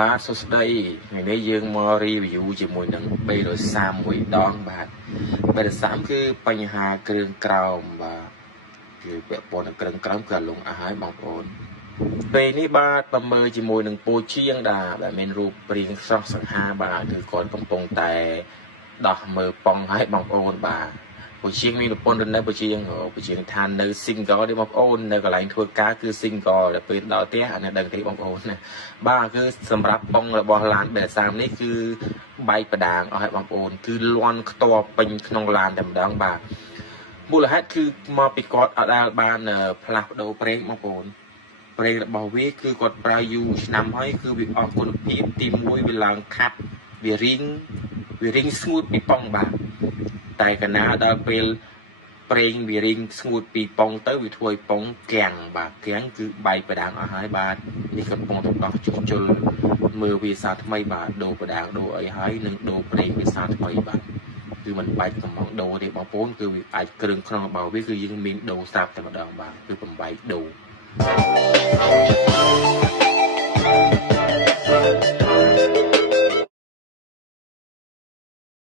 បាទសួស្តីថ្ងៃនេះយើងមក review ជាមួយនឹង330មួយដងបាទ330គឺបញ្ហាគ្រឿងក្រោមបាទគឺពាក់ព័ន្ធនឹងគ្រឿងក្រោមគឺលងអស់ហើយបងប្អូនពេលនេះបាទប្រមើលជាមួយនឹងពូជាងដែលមានរូបរាងស្រស់សង្ហាបាទគឺគាត់កំពុងតែដោះមើលប៉ងឲ្យបងប្អូនបាទពូជាងមានប្រពន្ធនៅពូជាងថានៅ single ទេបងប្អូននៅកន្លែងធ្វើការគឺ single ដល់ពេលដល់ផ្ទះអានេះដឹងទេបងប្អូនណាបាទគឺសម្រាប់ប៉ងរបស់ឡាន330នេះគឺបែកផ្ដាងអស់ហើយបងប្អូនគឺលន់ខ្ទាស់ពេញក្នុងឡានតែម្ដងបាទមូលហេតុគឺមកពីគាត់អត់ដែលបានផ្លាស់ប្ដូរប្រេងបងប្អូនប្រេងរបស់វាគឺគាត់ប្រើយូរឆ្នាំហើយគឺវាអស់គុណភាពទី1វាឡើងខាប់វារីងស្ងួតពីប៉ងបាទតែកណាដល់ពេលប្រេងវារីងស្ងួតពីប៉ងទៅវាធ្វើឲ្យប៉ងគាំងបាទគាំងគឺបែកផ្ដាងអស់ហើយបាទនេះកំពុងទៅដោះជួសជុលមើលវាសាថ្មីបាទដូរផ្ដាងដូរអីហើយនឹងដូរប្រេងវាសាថ្មីបាទគឺมันបែកកំងដូរទេបងប្អូនគឺវាអាចគ្រឿងក្នុងរបស់វាគឺយើងមានដូរស្រាប់តែម្ដងបាទគឺបំបែកដូរ